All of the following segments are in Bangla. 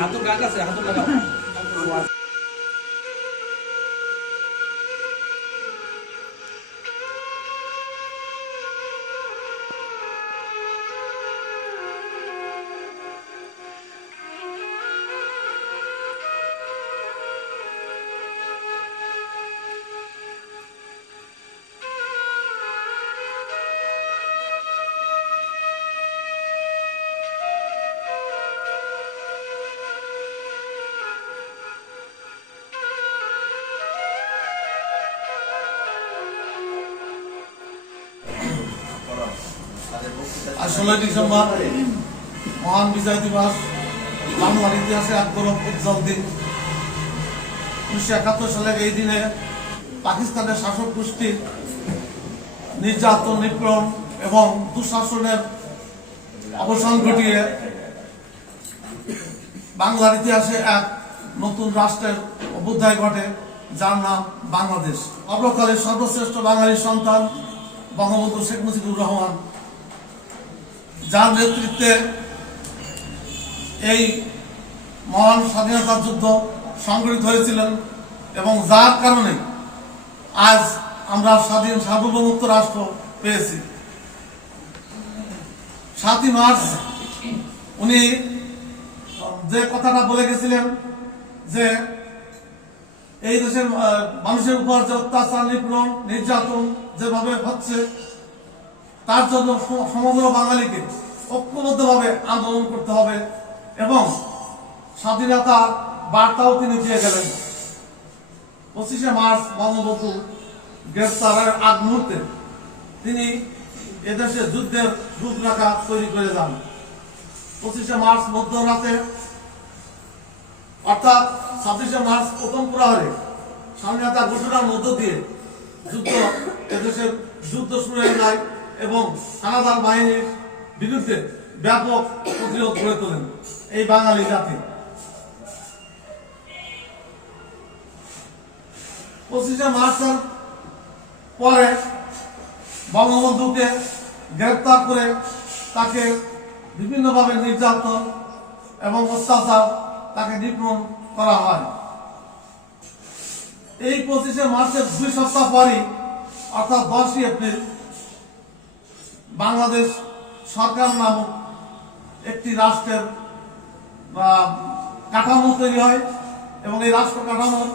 হাতুর গাছ আছে, হাতুর লাগা। আর 16 ডিসেম্বর মহান বিজয় দিবস, বাংলার ইতিহাসে এক গৌরব উজ্জ্বল দিন। 1971 সালের এই দিনে পাকিস্তানের শাসক গোষ্ঠীর নির্যাতন, নিপীড়ন এবং দুঃশাসনের অবসান ঘটিয়ে বাংলার ইতিহাসে এক নতুন রাষ্ট্রের অভ্যুদয় ঘটে, যার নাম বাংলাদেশ। অগ্রকালের সর্বশ্রেষ্ঠ বাঙালি সন্তান বঙ্গবন্ধু শেখ মুজিবুর রহমান, যার নেতৃত্বে এই মহান স্বাধীনতা যুদ্ধ সংগঠিত হয়েছিলেন এবং যার কারণে আজ আমরা স্বাধীন সার্বভৌমত্ব রাষ্ট্র পেয়েছি। 7ই মার্চ উনি যে কথাটা বলে গেছিলেন যে এই দেশের মানুষের উপর যে অত্যাচার, নিপীড়ন, নির্যাতন যেভাবে হচ্ছে, তার জন্য সমগ্র বাঙালিকে ঐক্যবদ্ধভাবে আন্দোলন করতে হবে এবং স্বাধীনতার বার্তাও তিনি দিয়ে গেলেন। 25শে মার্চ বঙ্গবন্ধু গ্রেফতারের আগ মুহূর্তে তিনি এদেশে যুদ্ধের রূপরেখা তৈরি করে যান। 25শে মার্চ মধ্যরাতে অর্থাৎ 26শে মার্চ প্রথম প্রহরে স্বাধীনতা ঘোষণার মধ্য দিয়ে এদেশের যুদ্ধ শুরু হয়ে যায় এবং হানাদার বাহিনীর বিরুদ্ধে ব্যাপক প্রতিরোধ গড়ে তোলেন এই বাঙালি জাতি। 25শে মার্চের পরে বঙ্গবন্ধুকে গ্রেপ্তার করে তাকে বিভিন্নভাবে নির্যাতন এবং অত্যাচার, তাকে নিপীড়ন করা হয়। এই 25শে মার্চের 2 সপ্তাহ পরই অর্থাৎ 10ই এপ্রিল বাংলাদেশ সরকার নামক একটি রাষ্ট্রের কাঠামো তৈরি হয় এবং এই রাষ্ট্র কাঠামোর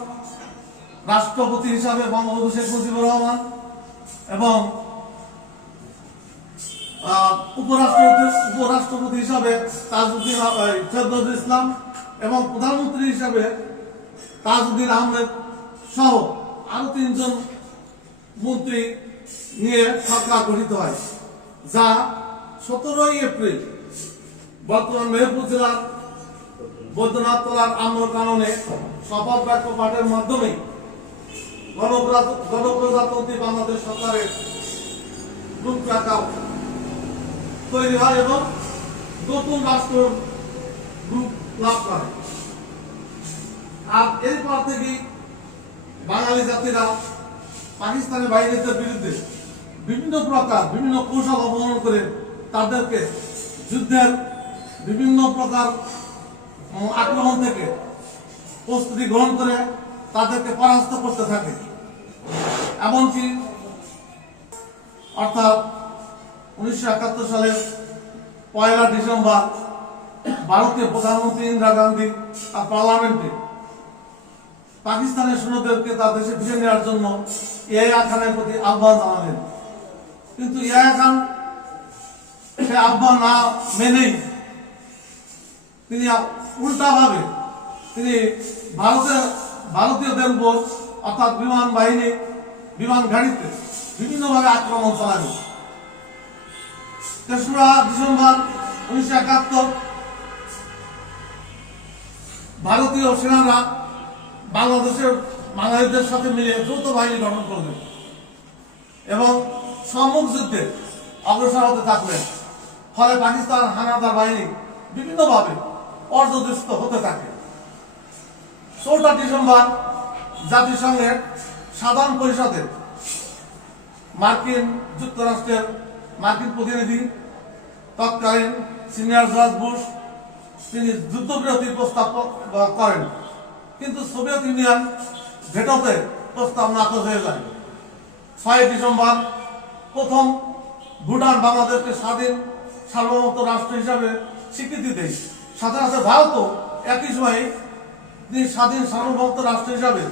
রাষ্ট্রপতি হিসাবে বঙ্গবন্ধু শেখ মুজিবুর রহমান এবং উপরাষ্ট্রপতি হিসাবে তাজউদ্দিন নজরুল ইসলাম এবং প্রধানমন্ত্রী হিসাবে তাজউদ্দিন আহমেদ সহ আরো 3 জন মন্ত্রী নিয়ে সরকার গঠিত হয়, যা 17ই এপ্রিল বর্তমান মেহেরপুর জেলার বৈদ্যনাথ তলার আম্র কাননে শপথ বাক্য পাঠের মাধ্যমে গণপ্রজাতন্ত্রী বাংলাদেশ সরকারের রূপরেখা তৈরি হয় এবং নতুন রাষ্ট্র রূপ লাভ করে। আর এরপর থেকে বাঙালি জাতিরা পাকিস্তানি বাহিনীদের বিরুদ্ধে বিভিন্ন কৌশল অবলম্বন করে তাদেরকে যুদ্ধের বিভিন্ন প্রকার আক্রমণ থেকে প্রস্তুতি গ্রহণ করে তাদেরকে পরাস্ত করতে থাকে। এমনকি অর্থাৎ 1971 সালের 1 ডিসেম্বর ভারতীয় প্রধানমন্ত্রী ইন্দিরা গান্ধী তার পার্লামেন্টে পাকিস্তানের সৈন্যদেরকে তার দেশে ফিরে নেওয়ার জন্য ইয়াহিয়া খানের প্রতি আহ্বান জানালেন, কিন্তু ইয়াহিয়া খান সে আহ্বান না মেনেই তিনি উল্টাভাবে তিনি ভারতীয়দের উপর অর্থাৎ বিমান গাড়িতে বিভিন্নভাবে আক্রমণ চালালেন। 3রা ডিসেম্বর 1971 ভারতীয় সেনারা বাংলাদেশের সাথে মিলে যৌথ বাহিনী গঠন করলেন এবং সম্মুখ যুদ্ধে অগ্রসর হতে থাকলেন। ফলে পাকিস্তান হানাদার বাহিনী বিভিন্নভাবে পর্যদস্ত হতে থাকে। 16 ডিসেম্বর জাতিসংঘের সাধারণ পরিষদে মার্কিন যুক্তরাষ্ট্রের মার্কিন প্রতিনিধি তৎকালীন সিনিয়র জর্জ বুশ তিনি যুদ্ধবিরতির প্রস্তাব করেন, কিন্তু সোভিয়েত ইউনিয়ন ভেটোতে প্রস্তাব নাকচ হয়ে যায়। 6 ডিসেম্বর প্রথম ভুটান বাংলাদেশকে স্বাধীন সার্বভৌম রাষ্ট্র হিসাবে স্বীকৃতি দেয়। সাথে সাথে ভারতও একই সময়ে তিনি স্বাধীন সার্বভৌম রাষ্ট্র হিসাবে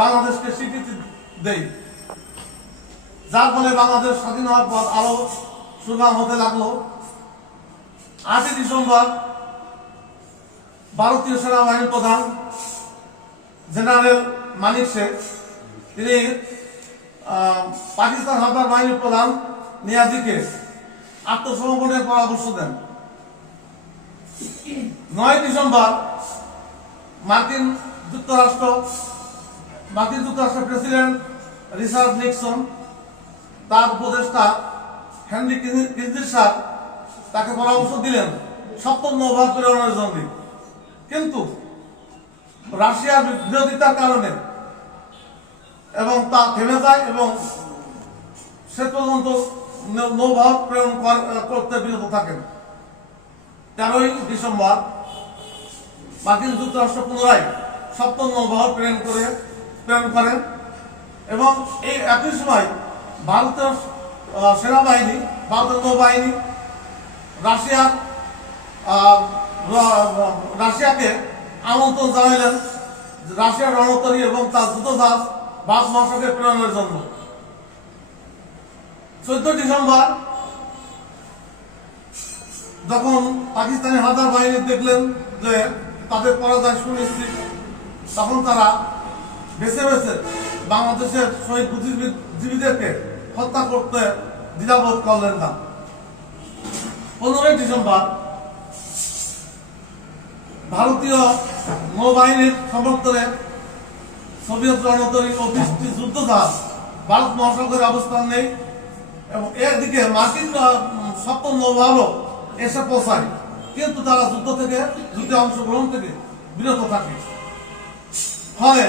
বাংলাদেশকে স্বীকৃতি দেয়, যার ফলে বাংলাদেশ স্বাধীন হওয়ার পর আরো সুনাম হতে লাগলো। 8 ডিসেম্বর ভারতীয় সেনাবাহিনীর প্রধান জেনারেল মানিক শেখ তিনি পাকিস্তান হানাদার বাহিনীর প্রধান নিয়াজিকে আত্মসমর্পণের পরামর্শ দেন। 9 ডিসেম্বর মার্কিন যুক্তরাষ্ট্রের প্রেসিডেন্ট রিচার্ড নিক্সন তার উপদেষ্টা হেনরি কিসিঞ্জার তাকে পরামর্শ দিলেন সপ্তম নৌবাহিনী প্রেরণের জন্য, কিন্তু রাশিয়ার বিরোধিতার কারণে এবং তা থেমে যায় এবং সে পর্যন্ত নৌবাহিনী প্রেরণ করতে বিরত থাকেন। 13 ডিসেম্বর মার্কিন যুক্তরাষ্ট্র পুনরায় সপ্তম নৌবাহিনী প্রেরণ করেন এবং এই একই সময় ভারতের সেনাবাহিনী, ভারতের নৌবাহিনী রাশিয়াকে আমন্ত্রণ জানাইলেন রাশিয়ার রণতরী এবং তার যুদ্ধজাহাজ ভারত মহাসাগরে প্রেরণের জন্য। 14 ডিসেম্বর যখন পাকিস্তানি হানাদার বাহিনী দেখলেন যে তাদের পরাজয় সুনিশ্চিত, তখন তারা বেছে বেছে বাংলাদেশের শহীদ বুদ্ধিজীবীদেরকে হত্যা করতে দ্বিধাবোধ করলেন না। 15 ডিসেম্বর ভারতীয় নৌবাহিনীর সমর্থনে সোভিয়েত রণতরী ও 20টি যুদ্ধজাহাজ ভারত মহাসাগরে অবস্থান নেই এবং এদিকে মার্কিন সপ্তম নৌবাহিনী এসে পৌঁছায়, কিন্তু তারা যুদ্ধে অংশগ্রহণ থেকে বিরত থাকে। ফলে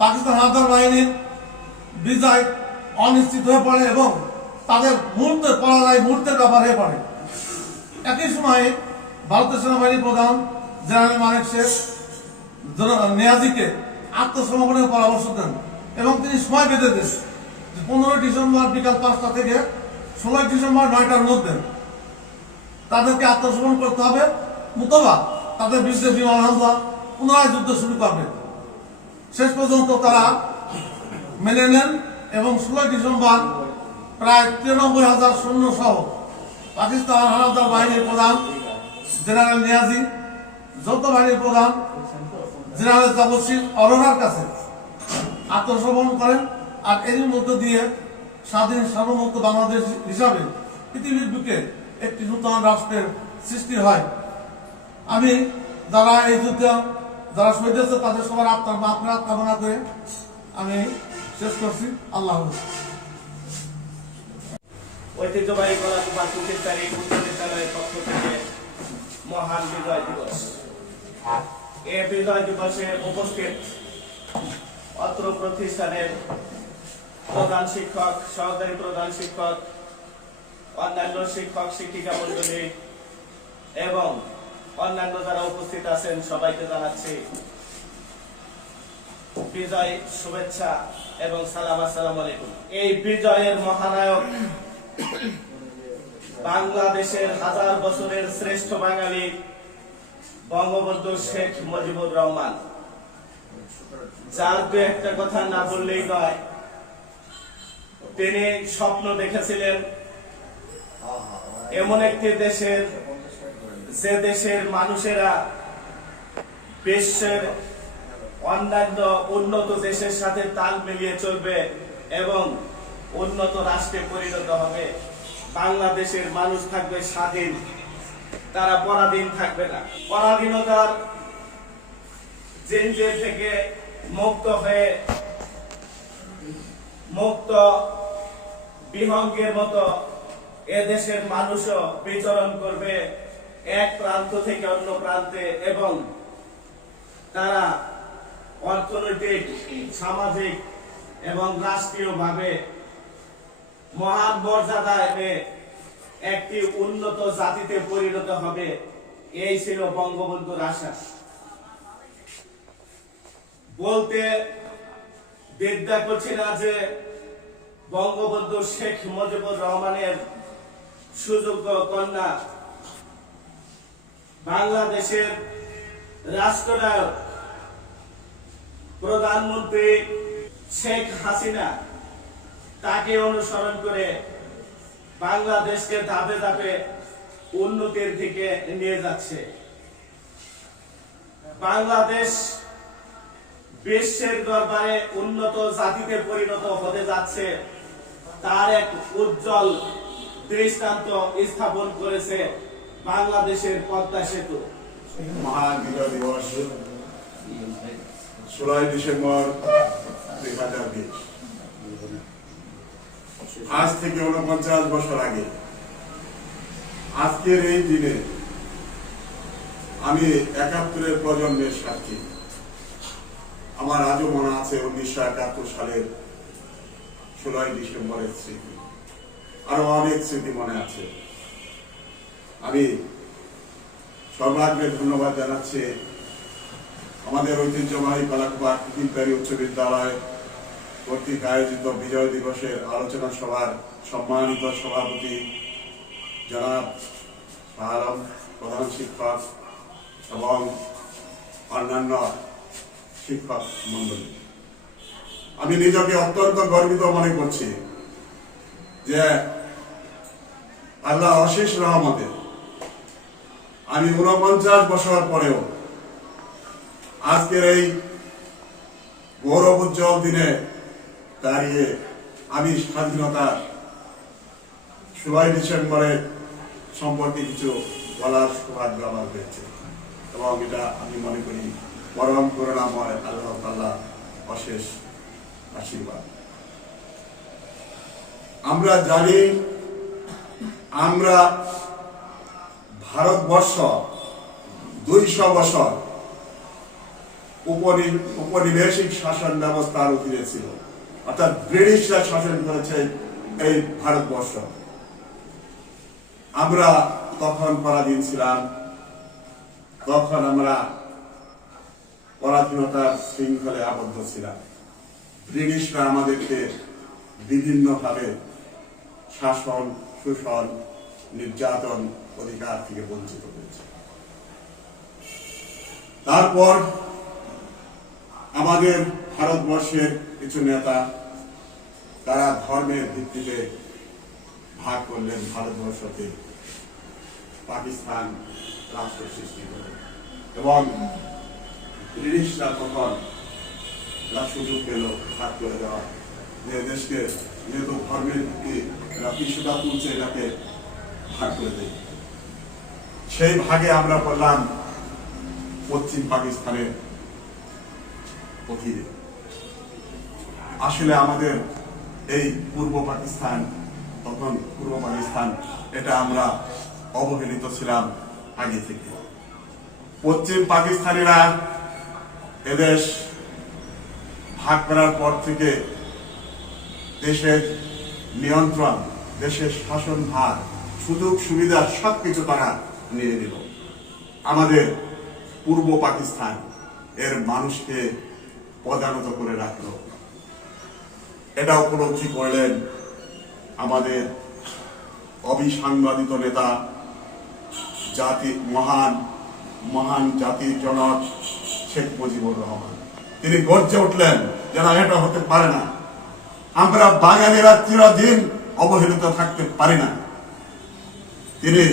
পাকিস্তান হানাদার বাহিনীর বিজয় অনিশ্চিত হয়ে পড়ে এবং তাদের মুহূর্তের ব্যাপার হয়ে পড়ে। একই সময়ে ভারতীয় সেনাবাহিনীর প্রধান জেনারেল মানিক শেখ নিয়াজিকে আত্মসমর্পণের পরামর্শ দেন এবং তিনি সময় বেঁধে দেন 15 ডিসেম্বর বিকাল 5টা থেকে 16 ডিসেম্বর 9টার মধ্যে তাদেরকে আত্মসমর্পণ করতে হবে, নতুবা তাদের বিরুদ্ধে বিমান হামলা পুনরায় যুদ্ধ শুরু করবে। শেষ পর্যন্ত তারা মেনে নেন এবং 16 ডিসেম্বর প্রায় 93,000 সৈন্য সহ পাকিস্তান হানাদার বাহিনীর প্রধান জেনারেল নিয়াজি, যৌথ বাহিনীর প্রধান জেনারেল জাবসির অরোরার কাছে আত্মসমর্পণ করেন। আর এর মধ্য দিয়ে স্বাধীন সার্বভৌম বাংলাদেশ হিসাবে পৃথিবীর বুকে একটি নূতন রাষ্ট্রের সৃষ্টি হয়। আমি যারা এই যুদ্ধে যারা শহীদ হয়েছে তাদের সবার আত্মার মাগফিরাত কামনা করে আমি শেষ করছি। আল্লাহ হাফেজ। ঐতিহ্যবাহী কলাকুপা 25 তারিখ উচ্চ বিদ্যালয়ের পক্ষ থেকে মহান বিজয় দিবস। এই বিজয় দিবসে উপস্থিত অত্র প্রতিষ্ঠানের প্রধান শিক্ষক, সহকারী প্রধান শিক্ষক, অন্যান্য শিক্ষক শিক্ষিকা মণ্ডলী এবং অন্যান্য যারা উপস্থিত আছেন সবাইকে জানাচ্ছি বিজয় শুভেচ্ছা এবং সালাম। আসসালামু আলাইকুম। এই বিজয়ের মহানায়ক বাংলাদেশের হাজার বছরের শ্রেষ্ঠ বাঙালি বঙ্গবন্ধু শেখ মুজিবুর রহমান, যার দু একটা কথা না বললেই নয়। তিনি স্বপ্ন দেখেছিলেন এমন একটি দেশের যে দেশের মানুষেরা বিশ্বের অন্যান্য উন্নত দেশের সাথে তাল মিলিয়ে চলবে এবং উন্নত রাষ্ট্রে পরিণত হবে। বাংলাদেশের মানুষ থাকবে স্বাধীন, তারা পরাধীন থাকবে না। পরাধীনতার জেনজের থেকে মুক্ত হয়ে মুক্ত বিহঙ্গের মতো এদেশের মানুষও বিচরণ করবে এক প্রান্ত থেকে অন্য প্রান্তে এবং তারা অর্থনৈতিক, সামাজিক এবং রাষ্ট্রীয়ভাবে মহান মর্যাদায় একটি উন্নত জাতিতে পরিণত হবে, এই ছিল বঙ্গবন্ধুর আশা। বলতে বিদ্যা করছি না যে বঙ্গবন্ধু শেখ মুজিবুর রহমানের সুযোগ্য কন্যা বাংলাদেশের রাষ্ট্রনায়ক প্রধানমন্ত্রী শেখ হাসিনা তাকে অনুসরণ করে বাংলাদেশকে ধাপে ধাপে উন্নতির দিকে নিয়ে যাচ্ছে। বাংলাদেশ বিশ্বের দরবারে উন্নত জাতিতে পরিণত হতে যাচ্ছে, তার এক উজ্জ্বল দৃষ্টান্ত স্থাপন করেছে বাংলাদেশের পদ্মা সেতু। মহান বিজয় দিবস 16 ডিসেম্বর 2020। আজ থেকে 49 বছর আগে আজকের এই দিনে আমি 71-এর প্রজন্মের সাক্ষী। আমার আজও মনে আছে 1971 সালের 16 ডিসেম্বরের স্মৃতি, আরো অনেক স্মৃতি মনে আছে। আমি সর্বাগ্রে ধন্যবাদ জানাচ্ছি আমাদের ঐতিহ্যবাহী কালাকুয়া কৃতিমকারী উচ্চ বিদ্যালয় কর্তৃক আয়োজিত বিজয় দিবসের আলোচনা সভার সম্মানিত সভাপতি জনাব শাহ আলম প্রধান শিক্ষক এবং অন্যান্য শিক্ষক মন্ডলী। আমি নিজেকে অত্যন্ত গর্বিত মনে করছি যে আল্লাহ অশেষ রহমতে আমি 49 বছর পরেও আজকের এই গৌরব উজ্জ্বল দিনে দাঁড়িয়ে আমি স্বাধীনতার 16 ডিসেম্বরের সম্পর্কে কিছু বলার সৌভাগ্য আমার হয়েছে, এবং এটা আমি মনে করি পরম করুণাময় আল্লাহ তাআলার অশেষ আশীর্বাদ। আমরা জানি আমরা ভারতবর্ষ 200 বছর উপনিবেশিক শাসন ব্যবস্থার অধীনে ছিল, অর্থাৎ ব্রিটিশরা শাসন করেছে এই ভারতবর্ষ। আমরা তখন পরাধীন ছিলাম, তখন আমরা পরাধীনতার শৃঙ্খলে আবদ্ধ ছিলাম। ব্রিটিশরা আমাদেরকে বিভিন্নভাবে শাসন, শোষণ, নির্যাতন, অধিকার থেকে বঞ্চিত করেছে। তারপর আমাদের ভারতবর্ষের কিছু নেতা তারা ধর্মের ভিত্তিতে ভাগ করলেন, ভারতবর্ষকে পাকিস্তান রাষ্ট্র সৃষ্টি করলেন, এবং ব্রিটিশরা তখন সুযোগ পেল ভাগ করে দেওয়া, যে দেশকে যেহেতু ধর্মের ভিত্তি পিছুটা তুলছে এটাকে ভাগ করে দেয়। সেই ভাগে আমরা পড়লাম পশ্চিম পাকিস্তানের অধীনে। আসলে আমাদের এই পূর্ব পাকিস্তান, তখন পূর্ব পাকিস্তান, এটা আমরা অবহেলিত ছিলাম আগে থেকে। পশ্চিম পাকিস্তানিরা এদেশ ভাগ করার পর থেকে দেশের নিয়ন্ত্রণ, দেশের শাসন ভার, সুযোগ সুবিধা সবকিছু তারা নিয়ে নিল। আমাদের পূর্ব পাকিস্তান এর মানুষকে পদানত করে রাখল। এটা উপলব্ধি করলেন আমাদের অবিসাংবাদিত নেতা, মহান জাতির জনক শেখ মুজিবুর রহমান। তিনি গর্জে উঠলেন যে না, এটা হতে পারে না, আমরা বাঙালিরা চিরদিন অবহেলিত থাকতে পারি না। তিনি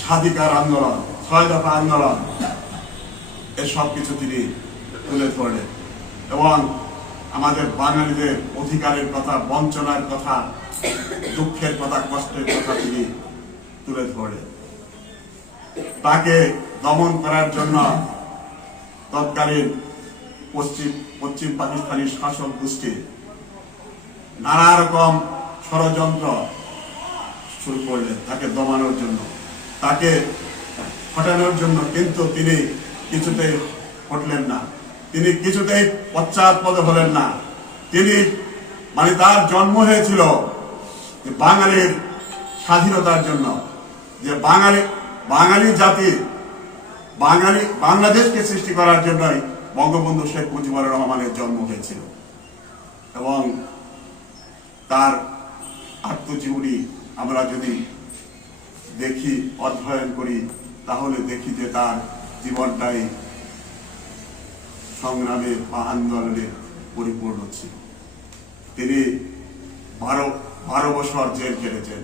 স্বাধিকার আন্দোলন, 6 দফা আন্দোলন, এসব কিছু তিনি তুলে ধরলেন, এবং আমাদের বাঙালিদের অধিকারের কথা, বঞ্চনার কথা, দুঃখের কথা, কষ্টের কথা তিনি তুলে ধরলেন। তাকে দমন করার জন্য তৎকালীন পশ্চিম পাকিস্তানি শাসক গোষ্ঠী নানা রকম ষড়যন্ত্র শুরু করলেন তাকে দমানোর জন্য, তাকে হটানোর জন্য। কিন্তু তিনি কিছুতেই হটলেন না, তিনি কিছুতেই পশ্চাৎপদ হলেন না। তিনি মানে তার জন্ম হয়েছিল যে বাঙালির স্বাধীনতার জন্য, যে বাঙালি জাতি বাংলাদেশকে সৃষ্টি করার জন্যই বঙ্গবন্ধু শেখ মুজিবুর রহমানের জন্ম হয়েছিল। এবং তার আত্মজীবনী আমরা যদি দেখি, অধ্যয়ন করি, তাহলে দেখি যে তার জীবনটাই সংগ্রামে বা আন্দোলনে পরিপূর্ণ ছিল। তিনি 12 বছর জেল কেটেছেন।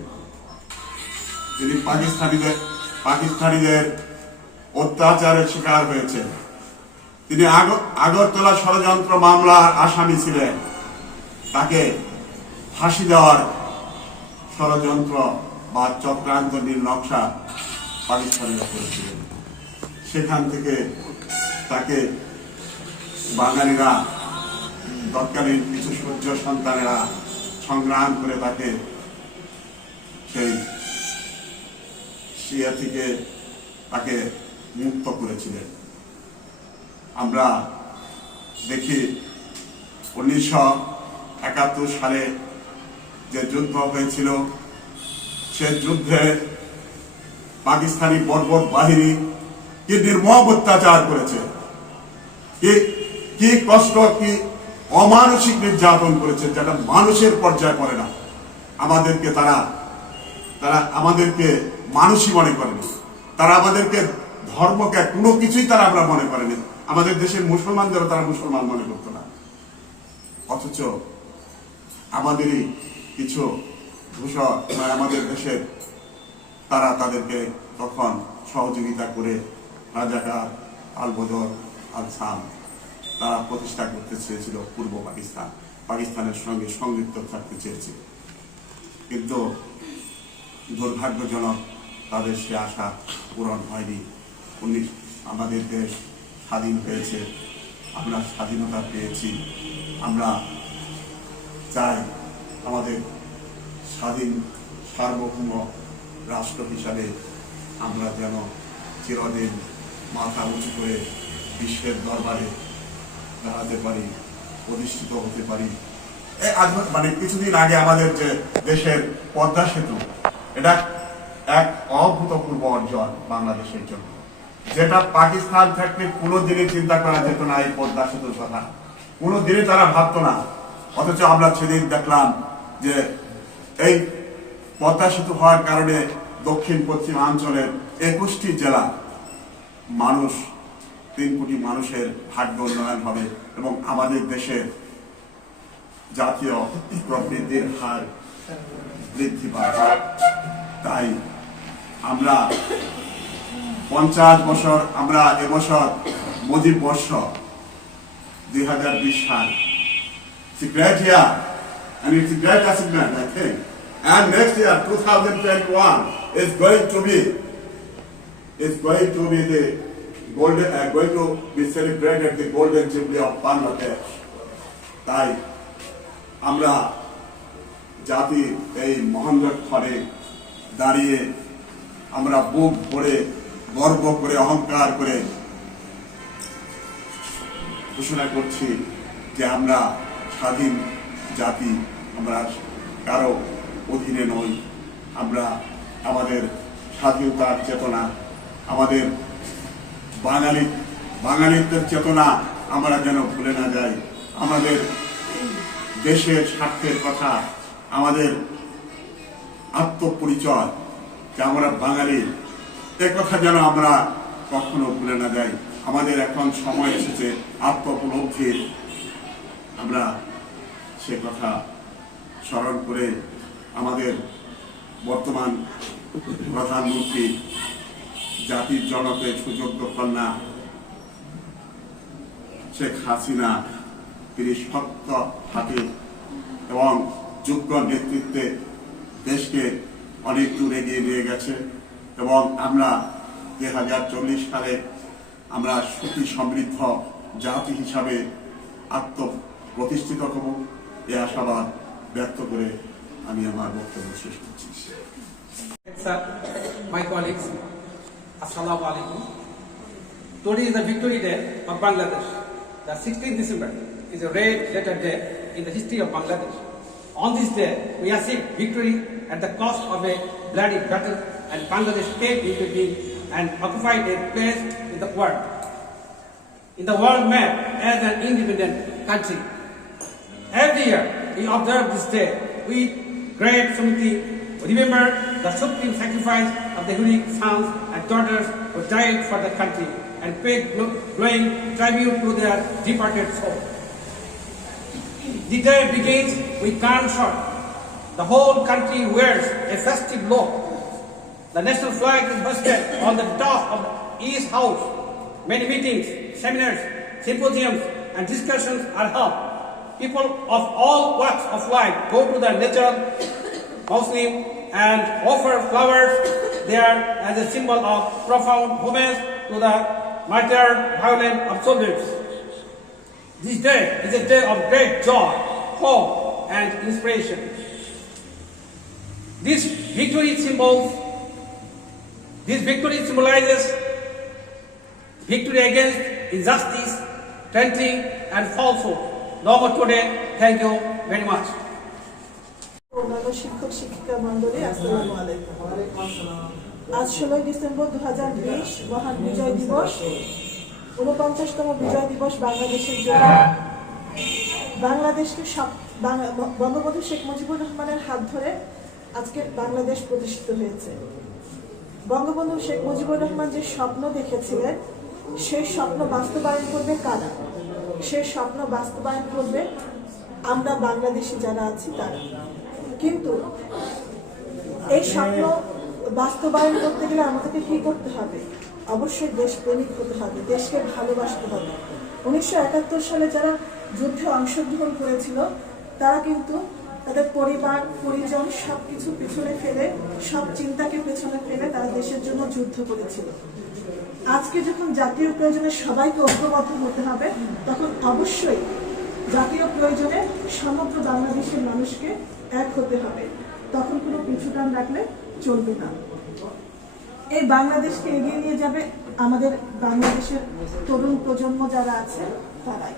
তিনি পাকিস্তানিদের অত্যাচারের শিকার হয়েছেন। তিনি আগরতলা ষড়যন্ত্র মামলার আসামি ছিলেন। তাকে ফাঁসি দেওয়ার ষড়যন্ত্র বা চক্রান্ত নকশা পাকিস্তানিরা করেছিলেন। সেখান থেকে তাকে বাঙালিরা, তৎকালীন কিছু সূর্য সন্তানেরা সংগ্রাম করে তাকে সেই সিয়া থেকে তাকে মুক্ত করেছিলেন। আমরা দেখি 1971 সালে যে যুদ্ধ হয়েছিল, সে যুদ্ধে পাকিস্তানি বর্বর বাহিনী কি নির্মম অত্যাচার করেছে, কি কষ্ট, কি অমানসিক নির্যাতন করেছে, যেটা মানুষের পর্যায়ে পড়ে না। আমাদেরকে তারা আমাদেরকে মানুষই মনে করেনি। তারা আমাদেরকে ধর্মকে কোনো কিছুই তারা আমরা মনে করেনি। আমাদের দেশের মুসলমানদেরও তারা মুসলমান মনে করতো না। অথচ আমাদেরই কিছু ধূসর আমাদের দেশের তারা তাদেরকে তখন সহযোগিতা করে রাজাকার, আল বদর, আল সাম তারা প্রতিষ্ঠা করতে চেয়েছিল পূর্ব পাকিস্তানের সঙ্গে সংযুক্ত থাকতে চেয়েছিল। কিন্তু দুর্ভাগ্যজনক তাদের সে আশা পূরণ হয়নি। আমাদের দেশ স্বাধীন হয়েছে, আমরা স্বাধীনতা পেয়েছি। আমরা চাই আমাদের স্বাধীন সার্বভৌম রাষ্ট্র হিসাবে আমরা যেন চিরদিন মাথা উঁচু করে বিশ্বের দরবারে দাঁড়াতে পারি, প্রতিষ্ঠিত হতে পারি। মানে কিছুদিন আগে আমাদের যে দেশের পদ্মা সেতু, এটা এক অভূতপূর্ব অর্জন বাংলাদেশের জন্য, যেটা পাকিস্তান থাকলে কোনোদিনই চিন্তা করা যেত না। এই পদ্মা সেতুর কথা কোনোদিনই তারা ভাবতো না। অথচ আমরা সেদিন দেখলাম যে এই পদ্মা সেতু হওয়ার কারণে দক্ষিণ পশ্চিমাঞ্চলের 21টি জেলা মানুষ, 3 কোটি মানুষের ভাগ্য উন্নয়ন হবে এবং আমাদের দেশের জাতীয় প্রবৃদ্ধির হার বৃদ্ধি পাবে। তাই আমরা 50 বছর, আমরা এবছর মোদী বর্ষ 2020 সাল, it's a great year and it's a great achievement, I think. And next year 2021 is going to be the golden, going to be celebrated the golden jubilee of Bangladesh. তাই আমরা জাতি এই মহানগর ঘরে দাঁড়িয়ে আমরা বুক ভরে গর্ব করে অহংকার করে ঘোষণা করছি যে আমরা স্বাধীন জাতি, আমরা কারো অধীনে নই। আমরা আমাদের স্বাধীনতার চেতনা, আমাদের বাঙালিত্বের চেতনা আমরা যেন ভুলে না যাই। আমাদের দেশের স্বার্থের কথা, আমাদের আত্মপরিচয় যে আমরা বাঙালি, এ কথা যেন আমরা কখনো ভুলে না যাই। আমাদের এখন সময় এসেছে আত্মোপলব্ধির। আমরা সে কথা স্মরণ করে আমাদের বর্তমান প্রধানমন্ত্রী, জাতির জনকের সুযোগ্য কন্যা শেখ হাসিনা, তিনি শক্ত হাতে এবং যোগ্য নেতৃত্বে দেশকে অনেক দূর এগিয়ে নিয়ে গেছে এবং আমরা 2040 সালে আমরা সুখী সমৃদ্ধ জাতি হিসাবে আত্মপ্রতিষ্ঠিত হব, এই আশাবাদ ব্যক্ত করে আমি আমার বক্তব্য শেষ করছি। Sir, my colleagues, Assalamu alaikum. Today is the victory day of Bangladesh. The 16th December is a red letter day in the history of Bangladesh. On this day, we achieved victory at the cost of a bloody battle, and Bangladesh came into being and occupied a place in the world map as an independent country. Every year, we observe this day with great solemnity. Remember the supreme sacrifice of the heroic sons and daughters who died for the country and paid glowing tribute to their departed soul. The day begins with gunshot. The whole country wears a festive look. The national flag is hoisted on the top of each house. Many meetings, seminars, symposiums, and discussions are held. People of all walks of life go to the natural mausoleum and offer flowers there as a symbol of profound homage to the martyred violent absolvers. This day is a day of great joy, hope, and inspiration. This victory symbolizes victory against injustice, tyranny, and falsehood. No more today. Thank you very much. অন্যান্য শিক্ষক শিক্ষিকা মন্ডলী আসসালামু আলাইকুম। আজ 16 ডিসেম্বর 2020 মহান বিজয় দিবস, 49তম বিজয় দিবস বাংলাদেশের জন্য। বাংলাদেশকে বঙ্গবন্ধু শেখ মুজিবুর রহমানের হাত ধরে আজকে বাংলাদেশ প্রতিষ্ঠিত হয়েছে। বঙ্গবন্ধু শেখ মুজিবুর রহমান যে স্বপ্ন দেখেছিলেন, সেই স্বপ্ন বাস্তবায়ন করবে কারা? সেই স্বপ্ন বাস্তবায়ন করবে আমরা বাংলাদেশি যারা আছি তারা। কিন্তু এই স্বপ্ন বাস্তবায়ন করতে গেলে আমাদেরকে কি করতে হবে? অবশ্যই দেশপ্রেমিক হতে হবে, দেশকে ভালোবাসতে হবে। 1971 সালে যারা যুদ্ধে অংশগ্রহণ করেছিল তারা কিন্তু তাদের পরিবার পরিজন সবকিছু পিছনে ফেলে, সব চিন্তাকে পেছনে ফেলে তারা দেশের জন্য যুদ্ধ করেছিল। আজকে যখন জাতীয় প্রয়োজনে সবাইকে ঐক্যবদ্ধ হতে হবে, তখন অবশ্যই জাতীয় প্রয়োজনে সমগ্র বাংলাদেশের মানুষকে এক হতে হবে। তখন কোনো পিছুটান রাখলে চলবে না। এই বাংলাদেশকে এগিয়ে নিয়ে যাবে আমাদের বাংলাদেশের তরুণ প্রজন্ম যারা আছে তারাই।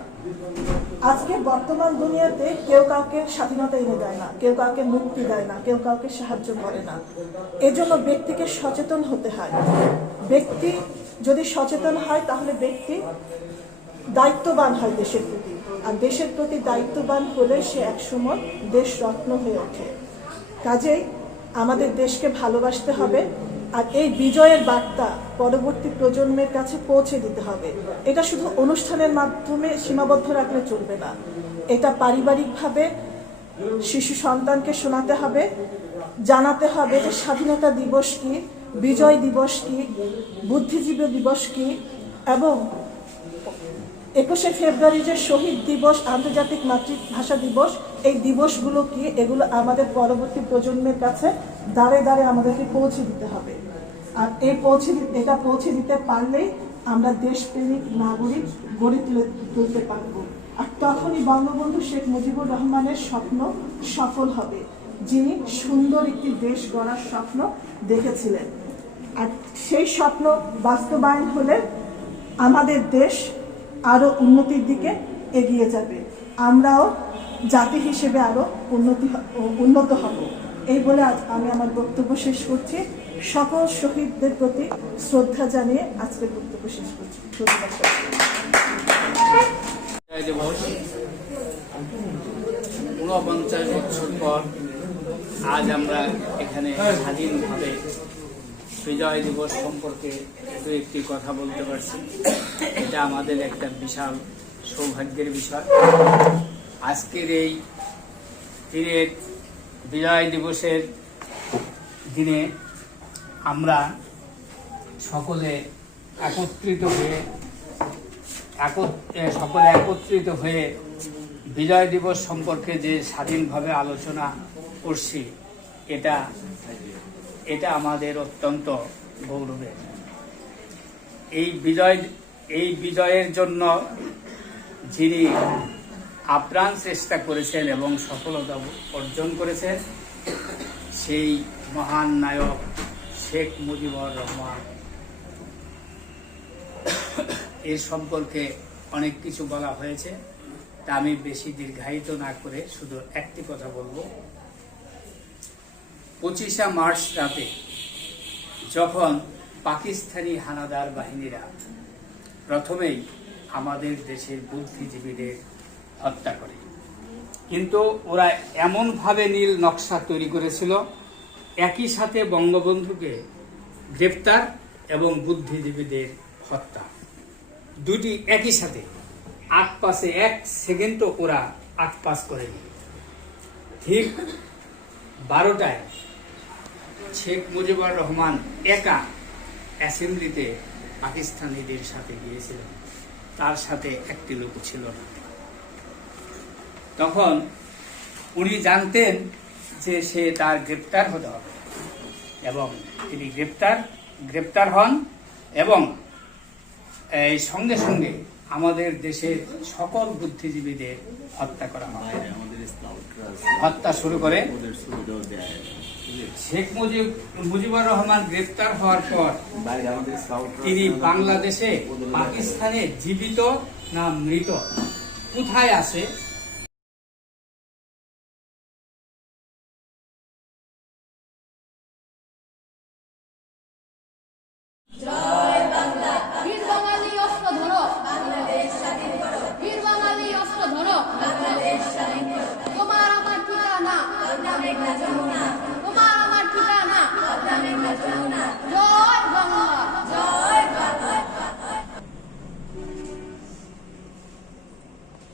আজকে বর্তমান দুনিয়াতে কেউ কাউকে স্বাধীনতা এনে দেয় না, কেউ কাউকে মুক্তি দেয় না, কেউ কাউকে সাহায্য করে না। এজন্য ব্যক্তিকে সচেতন হতে হয়। ব্যক্তি যদি সচেতন হয় তাহলে ব্যক্তি দায়িত্ববান হয় দেশের প্রতি, আর দেশের প্রতি দায়িত্ববান হলে সে একসময় দেশ রত্ন হয়ে ওঠে। কাজেই আমাদের দেশকে ভালোবাসতে হবে, আর এই বিজয়ের বার্তা পরবর্তী প্রজন্মের কাছে পৌঁছে দিতে হবে। এটা শুধু অনুষ্ঠানের মাধ্যমে সীমাবদ্ধ রাখলে চলবে না, এটা পারিবারিকভাবে শিশু সন্তানকে শোনাতে হবে, জানাতে হবে যে স্বাধীনতা দিবস কি, বিজয় দিবস কি, বুদ্ধিজীবী দিবস কি, এবং 21শে ফেব্রুয়ারি যে শহীদ দিবস, আন্তর্জাতিক মাতৃভাষা দিবস, এই দিবসগুলো কি, এগুলো আমাদের পরবর্তী প্রজন্মের কাছে দাঁড়ে দাঁড়ে আমাদেরকে পৌঁছে দিতে হবে। আর এটা পৌঁছে দিতে পারলেই আমরা দেশপ্রেমিক নাগরিক গড়ে তুলতে পারবো। আর তখনই বঙ্গবন্ধু শেখ মুজিবুর রহমানের স্বপ্ন সফল হবে, যিনি সুন্দর একটি দেশ গড়ার স্বপ্ন দেখেছিলেন। আর সেই স্বপ্ন বাস্তবায়ন হলে আমাদের দেশ আরো উন্নতির দিকে এগিয়ে যাবে, আমরাও জাতি হিসেবে আরো উন্নত হব। এই বলে আজ আমি আমার বক্তব্য শেষ করছি। সকল শহীদদের প্রতি শ্রদ্ধা জানিয়ে আজকের বক্তব্য শেষ করছি। ধন্যবাদ। 49 বছর পর আজ আমরা এখানে স্বাধীনভাবে বিজয় দিবস সম্পর্কে একটি কথা বলতে পারছি। এটা আমাদের একটা বিশাল সৌভাগ্যের বিষয়। আজকের এই দিনের বিজয় দিবসের দিনে আমরা সকলে একত্রিত হয়ে বিজয় দিবস সম্পর্কে যে স্বাধীনভাবে আলোচনা করছি, এটা আমাদের অত্যন্ত গৌরবের। এই বিজয়ের জন্য যিনি আপ্রাণ চেষ্টা করেছেন এবং সফলতা অর্জন করেছেন, সেই মহান নায়ক শেখ মুজিবুর রহমান। এর সম্পর্কে অনেক কিছু বলা হয়েছে। তা আমি বেশি দীর্ঘায়িত না করে শুধু একটি কথা বলবো। 25শে মার্চ রাতে যখন পাকিস্তানি হানাদার বাহিনীরা প্রথমেই আমাদের দেশের বুদ্ধিজীবীদের হত্যা করে, কিন্তু ওরা এমনভাবে নীল নকশা তৈরি করেছিল, একই সাথে বঙ্গবন্ধুকে গ্রেপ্তার এবং বুদ্ধিজীবীদের হত্যা, দুটি একই সাথে আট পাশে 1 সেকেন্ডও ওরা আট পাস করেনি। ঠিক 12টায় শেখ মুজিবুর রহমান একা অ্যাসেম্বলিতে পাকিস্তানিদের সাথে গিয়েছিলেন, তার সাথে একটি লোক ছিল না। তখন উনি জানতেন যে সে তার গ্রেপ্তার হতে হবে এবং তিনি গ্রেপ্তার হন এবং এই সঙ্গে সঙ্গে আমাদের দেশের সকল বুদ্ধিজীবীদের হত্যা করা হয়। হত্যা শুরু করে শেখ মুজিবুর রহমান গ্রেপ্তার হওয়ার পর তিনি বাংলাদেশে পাকিস্তানে জীবিত না মৃত কোথায় আছে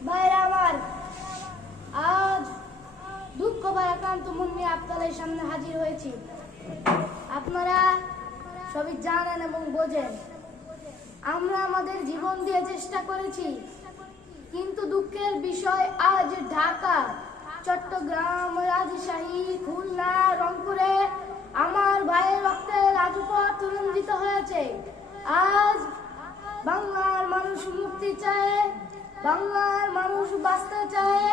ভাইরা আমার, আজ দুঃখ ভারাক্রান্ত মন নিয়ে আপনাদের সামনে হাজির হয়েছি। আপনারা সবই জানেন এবং বোঝেন আমরা আমাদের জীবন দিয়ে চেষ্টা করেছি, কিন্তু দুঃখের বিষয় আজ ঢাকা, চট্টগ্রাম, রাজশাহী, খুলনা, রংপুরে আমার ভাইয়ের রক্তে রাজপথ রঞ্জিত হয়েছে। আজ বাংলার মানুষ মুক্তি চায়, বাংলার মানুষ বাঁচতে চায়,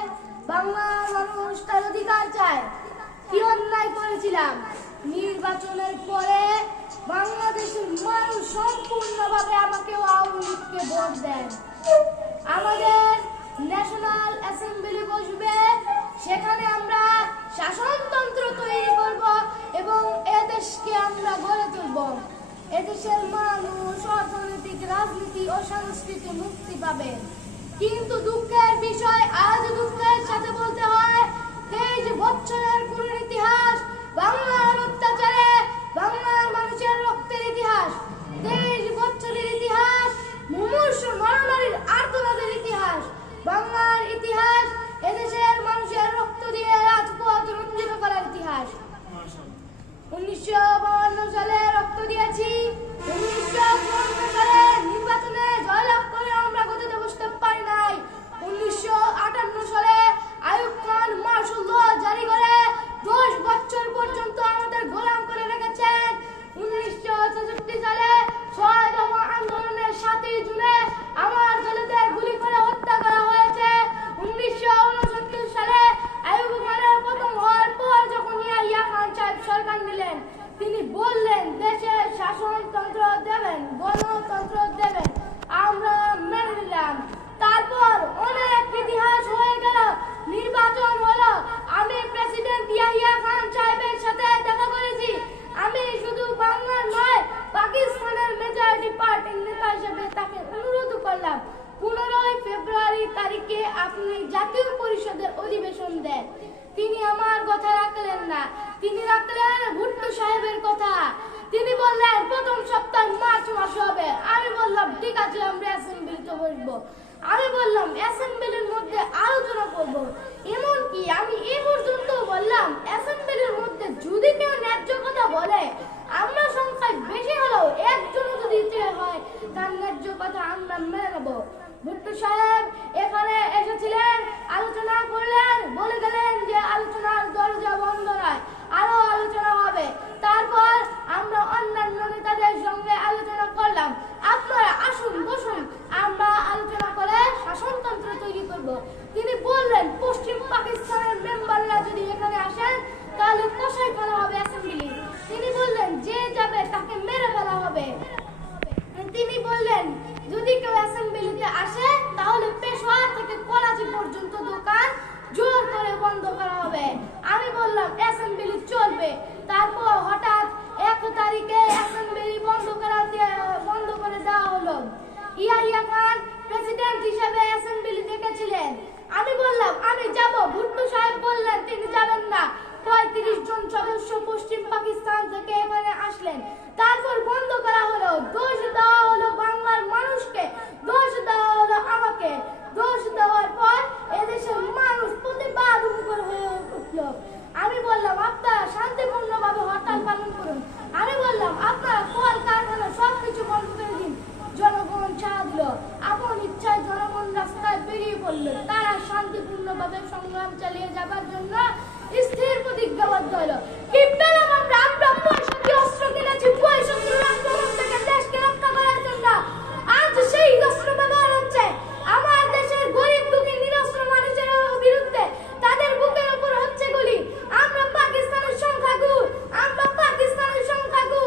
বাংলার মানুষ তার অধিকার চায়। কি অন্যায় করেছিলাম? নির্বাচনের পরে বাংলাদেশের মানুষ সম্পূর্ণভাবে আমাকে আওয়ামী লীগকে ভোট দেন। আমাদের ন্যাশনাল অ্যাসেম্বলি বসবে, সেখানে আমরা শাসনতন্ত্র তৈরি করব এবং এদেশকে আমরা গড়ে তুলব। এদেশের মানুষ অর্থনৈতিক, রাজনীতি ও সংস্কৃতি মুক্তি পাবে। কিন্তু দুঃখের বিষয়, আজ দুঃখের সাথে বলতে হয় 23 বছরের পুরো ইতিহাস বাংলার অত্যাচারে, বাংলার মানুষের রক্তের ইতিহাস, 23 বছরের ইতিহাস মুমূর্ষু নরনারীর আর্তনাদের ইতিহাস, বাংলার ইতিহাস এদেশের মানুষের রক্ত দিয়ে রাজপথ রঞ্জিত করার ইতিহাস। 1952 সালে রক্ত দিয়েছি, 1954 সালে নির্বাচনে জয়লাভ করে আমরা গদিতে বসতে পারি নাই। 1958 সালে আইয়ুব খান মার্শাল ল জারি করে 10 বছর পর্যন্ত আমাদের গোলাম করে রেখেছেন। 1966 সালে 6 দফা আন্দোলনের 7 জুনে আমার ছেলেদের গুলি করে হত্যা করা হয়েছে। 1969 সালে আইয়ুব খানের প্রথম হওয়ার পর যখন ইয়াহিয়া খান সাহেব সরকার নিলেন, তিনি বললেন দেশের শাসনতন্ত্র দেবেন, গণতন্ত্র দেবেন, আমরা মেনে নিলাম। তারপর অনেক ইতিহাস হয়ে গেল, নির্বাচন হলো, আমি প্রেসিডেন্ট ইয়াহিয়া খান সাহেবের সাথে দেখা করেছি। আমি শুধু বাংলার নয়, পাকিস্তানের মেজরিটি পার্টির নেতা হিসেবে তাকে অনুরোধ করলাম 15 ফেব্রুয়ারি তারিখে আপনি জাতীয় পরিষদের অধিবেশন দেন। তিনি আমার কথা রাখলেন না, তিনি রাখলেন ভুট্টো সাহেবের কথা। তিনি বললেন প্রথম সপ্তাহ মার্চ মাস হবে। আমি বললাম ঠিক আছে, আমরা অ্যাসেম্বলিতে বসবো। আমি বললাম অ্যাসেম্বলির মধ্যে আলোচনা করব। এমনকি আমি এই পর্যন্ত বললাম অ্যাসেম্বলির মধ্যে যদি কেউ ন্যায্য কথা বলে, আমরা সংখ্যায় বেশি হলেও একজনও যদি হয় তার ন্যায্য কথা আমরা মেনে নেব। ভুট্টো সাহেব এখানে এসেছিলেন, আলোচনা করলেন, বলে গেলেন যে আলোচনার দরজা বন্ধ নয়, আরো আলোচনা হবে। তারপর আমরা অন্যান্য নেতাদের সঙ্গে আলোচনা করলাম, আপনারা আসুন বসুন, আমরা আলোচনা করে শাসনতন্ত্র তৈরি করব। তিনি বললেন পশ্চিম ইয়াহিয়া খান প্রেসিডেন্ট হিসেবে অ্যাসেম্বলি ডেকেছিলেন। আমি বললাম আমি যাব, ভুট্টো সাহেব বললেন তিনি যাবেন না। 35 জন সদস্য পশ্চিম পাকিস্তান থেকে এখানে আসলেন, তারপর বন্ধ করা হলো। দোষ দেওয়া হলো বাংলার মানুষকে, দোষ দেওয়া হলো আমাকে। দোষ দেওয়ার পর এদেশের মানুষ প্রতিবাদ মুখর হয়ে উঠলো। আমি বললাম আপনারা শান্তিপূর্ণভাবে হরতাল পালন করুন। আমি বললাম আপনারা কল কারখানা সবকিছু বন্ধ করে দিন। জনগণ সাড়া দিল, আপন ইচ্ছায় জনগণ রাস্তায় বেরিয়ে পড়লো। তারা শান্তিপূর্ণভাবে সংগ্রাম চালিয়ে যাবার জন্য স্থির প্রতিজ্ঞাবদ্ধ হলো। কি পেলাম আমরা? আমরা 65 অস্ত্র কিনেছি 65 আক্রমণ থেকে দেশকে রক্ষা করার জন্য। আজ সেই অস্ত্র ব্যবহার হচ্ছে আমার দেশের গরিব দুঃখী নিরস্ত্র মানুষের বিরুদ্ধে। তাদের বুকের উপর হচ্ছে গুলি। আমরা পাকিস্তানের সংখ্যাগু, আমরা পাকিস্তানের সংখ্যাগু।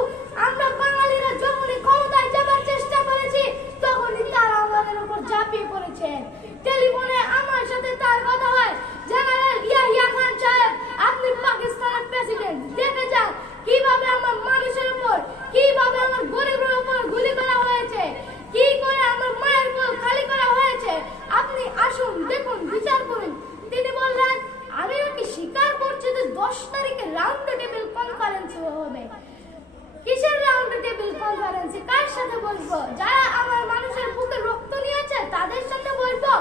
আমরা বাঙালিরা যখনই ক্ষমতায় যাবার চেষ্টা করেছি তখনই তারা আমাদের উপর ঝাঁপিয়ে পড়েছে। টেলিফোনে আমার সাথে তার কথা হয়, জেনারেল ইয়াহিয়া খান সাহেব আপনি পাকিস্তানের প্রেসিডেন্ট, দেখে যান কিভাবে আমার মানুষের উপর, কিভাবে আমার গরিবের উপর গুলি করা হয়েছে, কি করে আমার মায়ের কোল খালি করা হয়েছে। আপনি আসুন দেখুন, বিচার করুন। তিনি বললেন আমি কি স্বীকার করছি যে 10 তারিখে রাউন্ড টেবিল কনফারেন্স হবে। কিসের রাউন্ড টেবিল কনফারেন্স? কার সাথে বলবো? যারা আমার মানুষের বুকে রক্ত নিয়েছে তাদের সাথে বলবো।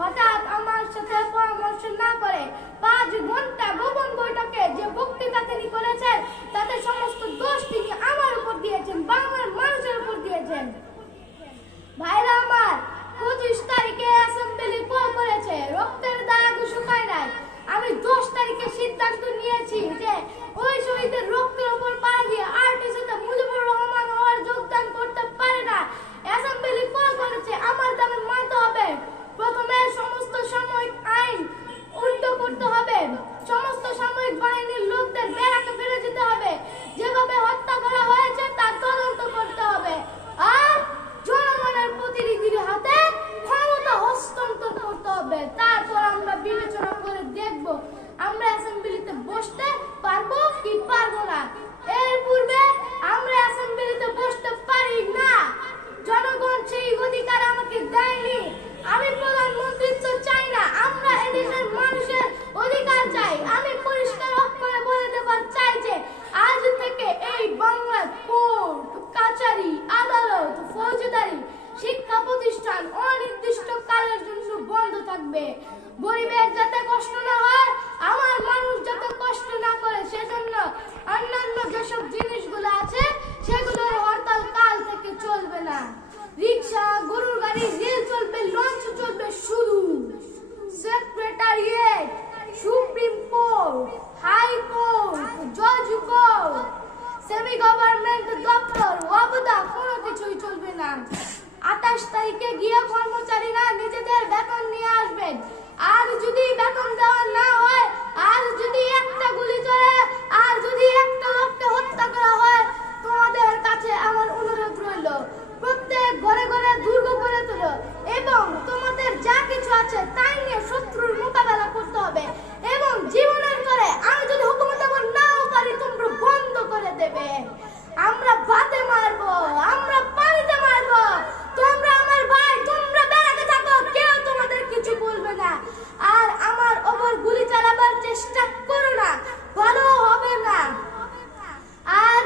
হঠাৎ আমার সাথে পরামর্শ না করে 5 ঘন্টা গোপন বৈঠকে যে বক্তৃতা তিনি করেছেন তাতে সমস্ত দোষ তিনি আমার উপর দিয়েছেন, বাংলার মানুষের উপর দিয়েছেন। ভাইরা আমার, 25 তারিখে অ্যাসেম্বলি কল করেছে, রক্তের দাগ শুকায় নাই। আমি 10 তারিখে সিদ্ধান্ত নিয়েছি যে ওই শহীদের রক্তের উপর পা দিয়ে আরটিসিতে মুজিবুর রহমান হওয়ার যোগদান করতে পারে না। অ্যাসেম্বলি কল করেছে, আমার দাবি মানতে হবে। প্রথমে সমস্ত সাময়িক আইন উল্টো করতে হবে, সমস্ত সামরিক বাহিনীর লোকদের ব্যারাকে ফিরে যেতে হবে, যেভাবে হত্যা করা হয়েছে তার তদন্ত করতে হবে, আর জনগণের প্রতিনিধির হাতে ক্ষমতা হস্তান্তর করতে হবে। তারপর আমরা বিবেচনা করে দেখব আমরা অ্যাসেম্বলিতে বসতে পারবো কি পারবো না। এর পূর্বে আমরা অ্যাসেম্বলিতে বসতে পারি না, জনগণ সেই অধিকার আমাকে দেয়নি। আমি প্রধানমন্ত্রিত্ব চাই না, আমরা এদেশের মানুষের অধিকার চাই। আমি পরিষ্কার অক্ষরে বলে দেবার চাই যে আজ থেকে এই বাংলার কোর্ট কাচারি আদালত ফৌজদারি শিক্ষা প্রতিষ্ঠান অনির্দিষ্ট কালের জন্য বন্ধ থাকবে। গরিবের যাতে কষ্ট না হয়, আমার মানুষ যাতে কষ্ট না করে সেজন্য অন্যান্য যেসব জিনিসগুলো আছে সেগুলোর হরতাল কাল থেকে চলবে না। রিক্সা, গরুর গাড়ি, রেল চলবে, লঞ্চ চলবে শুধু। Secretariat, supreme court, high court, জজ কোর্ট, সেমি গভর্নমেন্ট দপ্তর, ওয়াবদা কোনো কিছুই চলবে না। 28 তারিখে গিয়ে কর্মচারীরা নিজেদের বেতন নিয়ে আসবেন। আর যদি বেতন দেওয়া না হয়, আর যদি একটা গুলি চলে, আর যদি একটা লোককে হত্যা করা হয়, তোমাদের কাছে আমার অনুরোধ রইল প্রত্যেক ঘরে ঘরে দুর্গ করে তোলো এবং তোমাদের যা কিছু আছে তাই নিয়ে শত্রুর মোকাবেলা করতে হবে। এবং জীবনের করে আমি যদি হুকুমত নাও পারি তোমরা বন্ধ করে দেবে। আমরা ভাতে মারবো, আমরা পানিতে মারবো, তোমরা আমার ভাই, তোমরা বেড়াতে থাকো, কেউ তোমাদের কিছু বলবে না। আর আমার ওপর গুলি চালাবার চেষ্টা করো না, ভালো হবে না। আর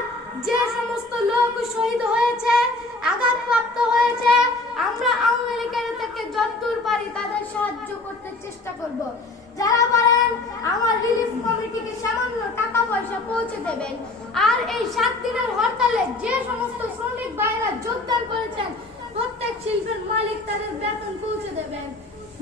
যে সমস্ত লোক শহীদ হয়েছে, আঘাতপ্রাপ্ত হয়েছে, আমরা আওয়ামী লীগের থেকে যতদূর পারি তাদের সাহায্য করতে চেষ্টা করব। যারা পারেন আমার রিলিফ কমিটিকে সামান্য টাকা পয়সা পৌঁছে দেবেন। আর এই 7 দিনের হরতালে যে সমস্ত শ্রমিক ভাইরা যোগদান করেছেন প্রত্যেক শিল্পের মালিক তাদের বেতন পৌঁছে দেবেন।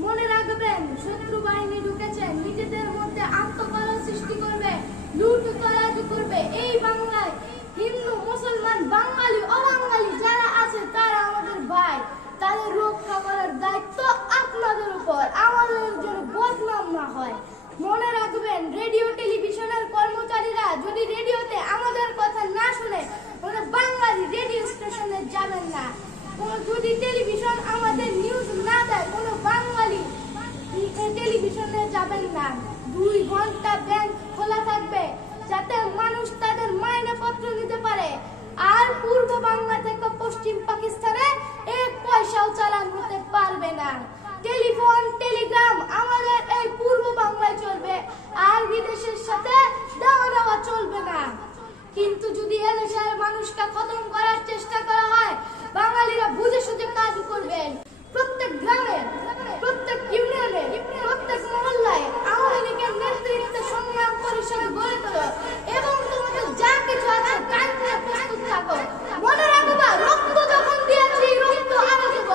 মনে রাখবেন শত্রু বাহিনী ঢুকেছে, নিজেদের মধ্যে আত্মকলহ সৃষ্টি করবে, লুটতরাজ করবে। এই বাংলায় হিন্দু, মুসলমান, বাঙালি, অবাঙালি যারা আছে তারা আমাদের ভাই, তাদের রক্ষা করার দায়িত্ব আপনাদের উপর, আমাদের জন্য বদনাম না হয়। মনে রাখবেন রেডিও টেলিভিশনের কর্মচারীরা যদি রেডিওতে আমাদের কথা না শুনে ওরা বাঙালি রেডিও স্টেশনে যাবেন না। যদি টেলিভিশন আমাদের নিউজ না দেয় কোনো বাঙালি টেলিভিশনে যাবেন না। 2 ঘন্টা ব্যাংক খোলা থাকবে যাতে মানুষ তাদের মাইনেপত্র নিতে পারে। আর পূর্ব বাংলা থেকে পশ্চিম পাকিস্তানে 1 পয়সা পয়সাও চালান হতে পারবে না। টেলিফোন টেলিগ্রাম আমাদের এই পূর্ব বাংলায় চলবে, আর বিদেশের সাথে দেওয়া নেওয়া চলবে না। কিন্তু যদি এদেশের মানুষকে খতম করার চেষ্টা করা হয়, বাঙালিরা বুঝে সুঝে কাজ করবেন। প্রত্যেক গ্রামে, প্রত্যেক ইউনিয়নে, প্রত্যেক মহল্লায় আওয়ামী লীগের নেতৃত্বে সংগ্রাম পরিষদ গড়ে তোলো এবং তোমাদের যা কিছু আছে তাই নিয়ে প্রস্তুত থাকো। মনে রাখবা, রক্ত যখন দিয়েছি রক্ত আরো দেব।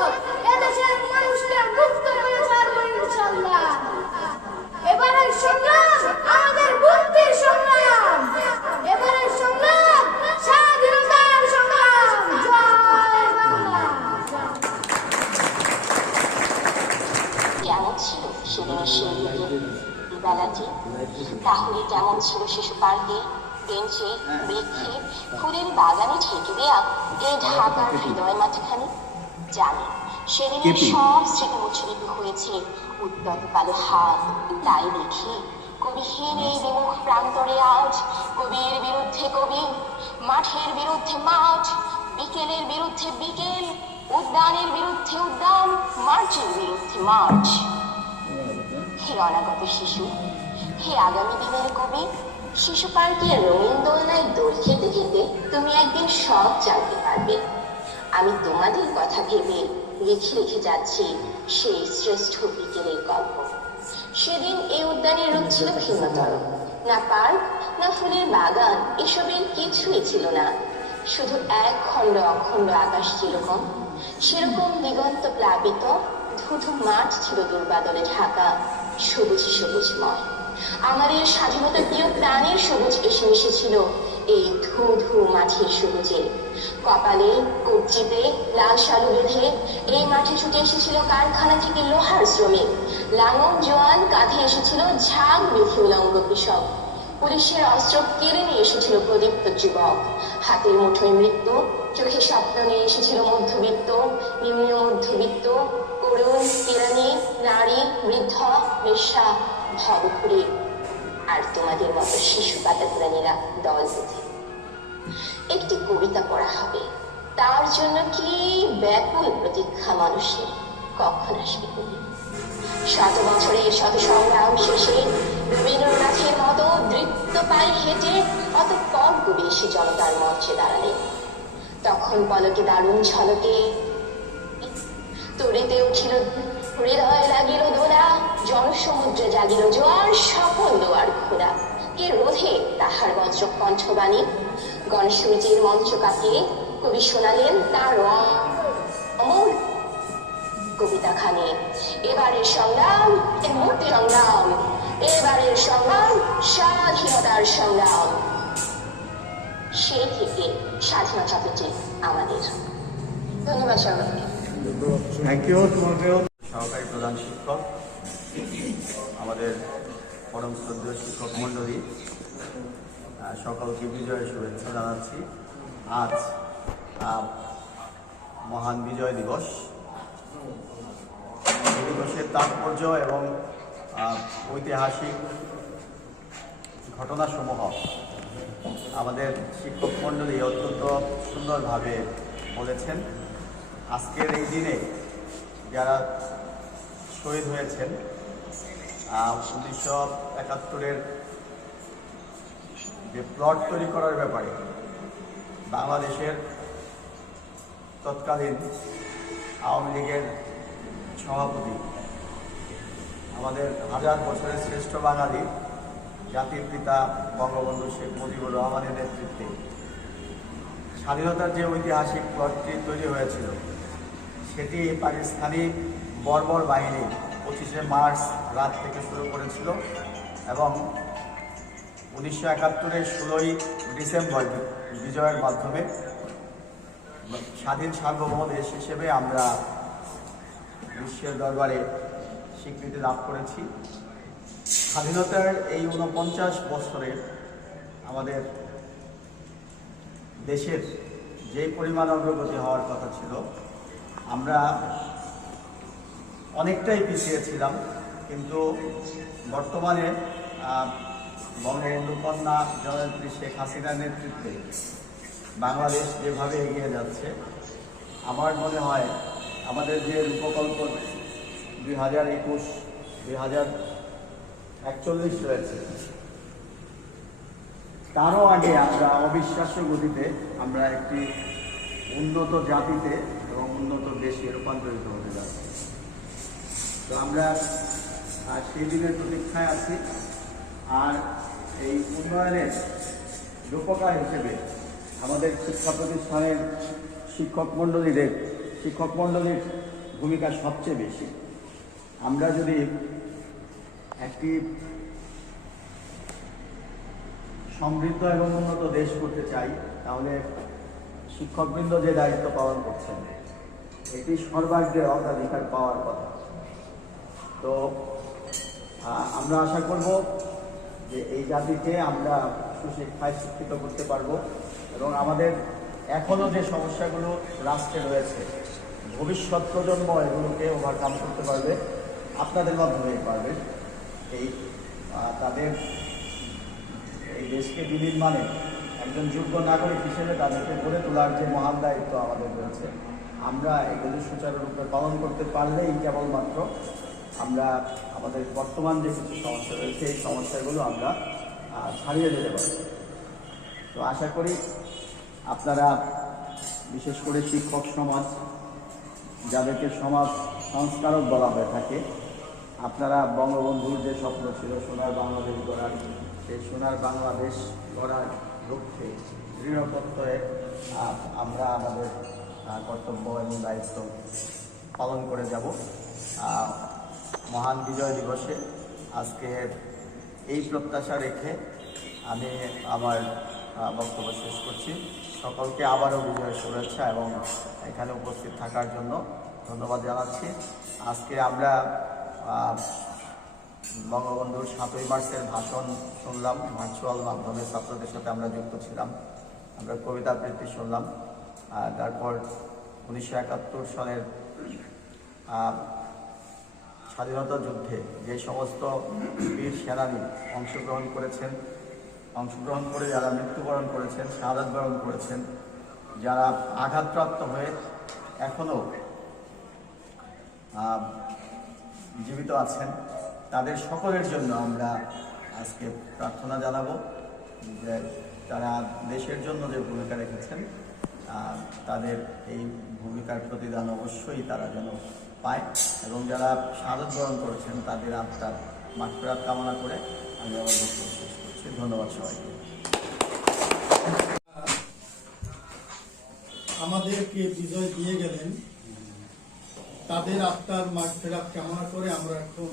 এদেশের মানুষকে মুক্ত করে ছাড়বো ইনশাআল্লাহ। এবারের সংগ্রাম আমাদের মুক্তির সংগ্রাম, এবারের সংগ্রাম স্বাধীনতার সংগ্রাম। জয় বাংলা। কেমন ছিল সেদিনের সেই বেলাটি? তাহলে কেমন ছিল শিশু পার্কে, বেঞ্চে, বৃক্ষে, ফুলের বাগানে ঢেকে দেয়া এই ঢাকার হৃদয় মাঠখানি? জানি সেদিনের সব স্মৃতি মুছরিত হয়েছে উত্তর কালো হাত। তাই দেখি কবিহীন এই বিমুখ প্রান্তরে আজ কবির বিরুদ্ধে কবি, মাঠের বিরুদ্ধে মাঠ, বিকেলের বিরুদ্ধে বিকেল, উদ্যানের বিরুদ্ধে উদ্যান, মার্চের বিরুদ্ধে মার্চ। হে অনাগত শিশু, হে আগামী দিনের কবি, শিশু পার্কের রঙিন দোলনায় দোল খেতে খেতে তুমি একদিন সব জানতে পারবে। আমি তোমাদের কথা ভেবে লিখে রেখে যাচ্ছি সেই শ্রেষ্ঠ বিকেলের গল্প। সেদিন এই উদ্যানের রূপ ছিল ভিন্নতর। না পার্ক, না ফুলের বাগান, এসবের কিছুই ছিল না। শুধু এক খণ্ড অখণ্ড আকাশ যেরকম, সেরকম দিগন্ত প্লাবিত ধুধু মাঠ ছিল দুর্বাদলে ঢাকা, সবুজ সবুজময়। আমার এই স্বাধীনতা প্রিয় প্রাণের সবুজ এসে মিশেছিল এই ধু ধু মাঠের সবুজে। কপালে কবজিতে লাল শালু বেঁধে এই মাঠে ছুটে এসেছিল কারখানা থেকে লোহার শ্রমিক। লাঙল জোয়ান কাঁধে এসেছিল ঝাঁক মেখে উলঙ্গ কৃষক। পুলিশের অস্ত্র কেড়ে নিয়ে এসেছিল প্রদীপ্ত যুবক। হাতের মুঠোয় মৃত্যু, চোখে স্বপ্ন নিয়ে এসেছিল মধ্যবিত্ত, নিম্ন মধ্যবিত্ত, করুণ, কেরানি, নারী, বৃদ্ধ, বেশ্যা, ভবঘুরে, আর তোমাদের মতো শিশু পাতাকুরানিরা দল বেঁধে। একটি কবিতা পড়া হবে, তার জন্য কি ব্যাকুল প্রতীক্ষা মানুষের। কখন আসবে কবি? শত বছরের শত সংগ্রাম শেষে রবীন্দ্রনাথের মতো দৃপ্ত পায়ে হেঁটে অতঃপর কবি এসে জনতার মঞ্চে দাঁড়ালেন। তখন পলকে দারুণ ঝলকে তরিতে উঠিল হৃদয় লাগিল দোলা, জনসমুদ্রে জাগিল জোয়ার, সকল দোয়ার খোলা। কে রোধে তাহার বজ্র কণ্ঠবাণী? গণসূর্যের মঞ্চ কাটিয়ে কবি শোনালেন তার অমর কবিতা খানে। এবারের সংগ্রাম মুক্তি সংগ্রাম, এবারের সংগ্রাম স্বাধীনতার সংগ্রাম। সেই থেকে স্বাধীনতা পেটে আমাদের। ধন্যবাদ সবাইকে। Thank you. তোমাকেও সহকারী প্রধান শিক্ষক, আমাদের পরম শ্রদ্ধেয় শিক্ষক মণ্ডলী, সকলকে বিজয়ের শুভেচ্ছা জানাচ্ছি। আজ মহান বিজয় দিবস। এই দিবসের তাৎপর্য এবং ঐতিহাসিক ঘটনাসমূহ আমাদের শিক্ষক মণ্ডলী অত্যন্ত সুন্দরভাবে বলেছেন। আজকের এই দিনে যারা শহীদ হয়েছেন 1971-এর যে প্লট তৈরি করার ব্যাপারে বাংলাদেশের তৎকালীন আওয়ামী লীগের সভাপতি, আমাদের হাজার বছরের শ্রেষ্ঠ বাঙালি জাতির পিতা বঙ্গবন্ধু শেখ মুজিবুর রহমানের নেতৃত্বে স্বাধীনতার যে ঐতিহাসিক প্লটটি তৈরি হয়েছিল, সেটি পাকিস্তানি বর্বর বাহিনী 25শে মার্চ রাত থেকে শুরু করেছিল এবং 1971-এর 16ই ডিসেম্বর বিজয়ের মাধ্যমে স্বাধীন সার্বভৌম দেশ হিসেবে আমরা বিশ্বের দরবারে স্বীকৃতি লাভ করেছি। স্বাধীনতার এই 49 বছরে আমাদের দেশের যে পরিমাণ অগ্রগতি হওয়ার কথা ছিল, আমরা অনেকটাই পিছিয়ে ছিলাম। কিন্তু বর্তমানে বঙ্গবন্ধু কন্যা জননেত্রী শেখ হাসিনার নেতৃত্বে বাংলাদেশ যেভাবে এগিয়ে যাচ্ছে, আমার মনে হয় আমাদের যে রূপকল্প 2021-2041 রয়েছে, তারও আগে আমরা অবিশ্বাস্য গতিতে আমরা একটি উন্নত জাতিতে এবং উন্নত দেশে রূপান্তরিত হতে যাচ্ছি। তো আমরা সেই দিনের প্রতীক্ষায় আছি। আর এই উন্নয়নের রূপকার হিসেবে আমাদের শিক্ষা প্রতিষ্ঠানের শিক্ষক মণ্ডলীর ভূমিকা সবচেয়ে বেশি। আমরা যদি একটি সমৃদ্ধ এবং উন্নত দেশ করতে চাই, তাহলে শিক্ষকবৃন্দ যে দায়িত্ব পালন করছেন এটি সর্বাগ্রে অগ্রাধিকার পাওয়ার কথা। তো আমরা আশা করব যে এই জাতিকে আমরা সুশিক্ষায় শিক্ষিত করতে পারবো এবং আমাদের এখনো যে সমস্যাগুলো রাষ্ট্রে রয়েছে, ভবিষ্যৎ প্রজন্ম এগুলোকে ওভারকাম করতে পারবে, আপনাদের মাধ্যমেই পারবে। এই তাদের এই দেশকে বিনির্মাণে একজন যোগ্য নাগরিক হিসেবে তাদেরকে গড়ে তোলার যে মহান দায়িত্ব আমাদের রয়েছে, আমরা এগুলো সুচারুরূপে পালন করতে পারলেই কেবলমাত্র আমরা আমাদের বর্তমান যে কিছু সমস্যা রয়েছে এই সমস্যাগুলো আমরা ছাড়িয়ে যেতে পারব। তো আশা করি আপনারা, বিশেষ করে শিক্ষক সমাজ, যাদেরকে সমাজ সংস্কারক বলা হয়ে থাকে, আপনারা বঙ্গবন্ধুর যে স্বপ্ন ছিল সোনার বাংলাদেশ গড়ার, সেই সোনার বাংলাদেশ গড়ার লক্ষ্যে দৃঢ় প্রত্যয়ে আমরা আমাদের কর্তব্য এবং দায়িত্ব পালন করে যাব। মহান বিজয় দিবসে আজকে এই প্রত্যাশা রেখে আমি আমার বক্তব্য শেষ করছি। সকলকে আবারও বিজয় শুভেচ্ছা এবং এখানে উপস্থিত থাকার জন্য ধন্যবাদ জানাচ্ছি। আজকে আমরা বঙ্গবন্ধুর 7ই মার্চের ভাষণ শুনলাম, ভার্চুয়াল মাধ্যমে ছাত্রদের সাথে আমরা যুক্ত ছিলাম। আমরা কবিতা আবৃত্তি শুনলাম। তারপর 1971 সালের স্বাধীনতা যুদ্ধে যে সমস্ত বীর সেনানী অংশগ্রহণ করে যারা মৃত্যুবরণ করেছেন, শাহাদাত বরণ করেছেন, যারা আঘাতপ্রাপ্ত হয়ে এখনও জীবিত আছেন, তাদের সকলের জন্য আমরা আজকে প্রার্থনা জানাবো যে তারা দেশের জন্য যে ভূমিকা রেখেছেন তাদের এই ভূমিকার প্রতিদান অবশ্যই তারা যেন পায়, এবং যারা শাহাদাত বরণ করেছেন তাদের আত্মার মাগফিরাত কামনা করে আমি আমার বক্তব্য শেষ করছি। ধন্যবাদ সবাইকে। আমাদেরকে বিজয় দিয়ে গেলেন, তাদের আত্মার মাগফিরাত কামনা করে আমরা এখন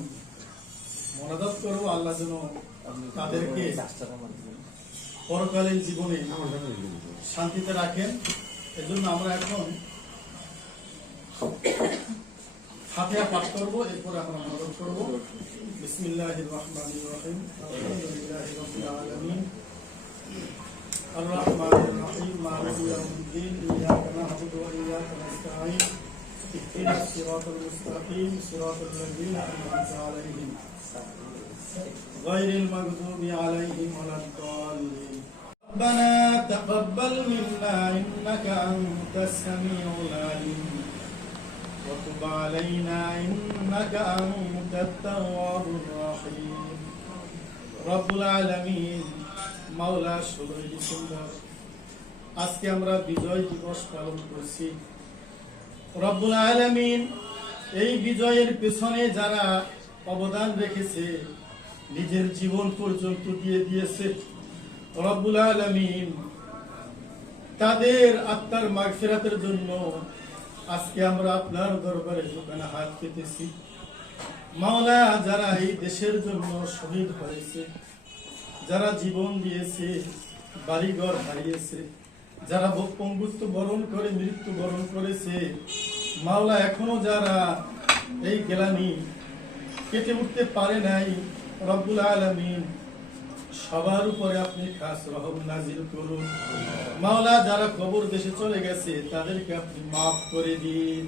মোনাজাত করব। আল্লাহ যেন তাদেরকে পরকালীন জীবনে শান্তিতে রাখেন। এজন্য আমরা এখন ফাতিহা পাঠ করব, এরপরে আমরা মোনাজাত করব। বিসমিল্লাহির রহমানির রহিম। আলহামদুলিল্লাহি রাব্বিল আলামিন। আর রহমানির রহিম। মালিকি ইয়াউমিদ্দিন। ইয়্যাকা না'বুদু ওয়া ইয়্যাকা নাস্তাঈন। ইহদিনাস সিরাতাল মুস্তাকিম। সিরাতাল লাযীনা আন'আমতা আলাইহিম গায়রিল মাগদুবি আলাইহিম ওয়ালাদ-দাল্লিন। ربنا تقبل منا إنك أنت السميع العليم وتب علينا إنك أنت التواب الرحيم رب العالمين মাওলা 16 ডিসেম্বর আজকে আমরা বিজয় দিবস পালন করছি। রব্বুল আলামিন এই বিজয়ের পেছনে যারা অবদান রেখেছে, নিজের জীবন পর্যন্ত দিয়ে দিয়েছে, রব্বুল আলামিন তাদের আত্মার মাগফিরাতের জন্য আজকে আমরা আপনার দরবারে ঝুঁকানো হাত পেতেছি। মাওলা, যারা এই দেশের জন্য শহীদ হয়েছে, যারা জীবন দিয়েছে, বাড়িঘর হারিয়েছে, যারা পঙ্গুত্ব বরণ করে মৃত্যুবরণ করেছে, মাওলা এখনো যারা এই গেলানি কেটে উঠতে পারে নাই, রব্বুল আলামিন সবার উপরে আপনি খাস রহম নাজিল করুন। মাওলা, যারা কবর দেশে চলে গেছে তাদেরকে আপনি মাফ করে দিন।